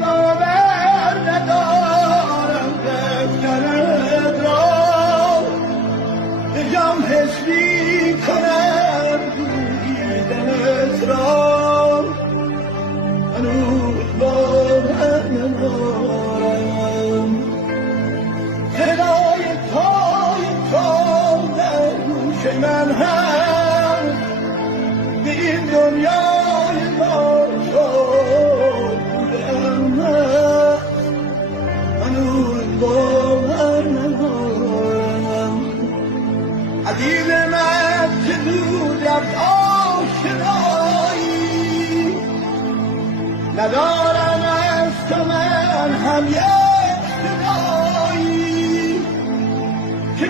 باور ندارم دفترت را بگم حس میکنم دیدنت را هنوز باور ندارم صدای پای تو در گوش من هست به این دنیای ناشاد بودم هست هنوز باور ندارم عزیز من که دود از آشنایی ندارم از تو من هم یک صدایی که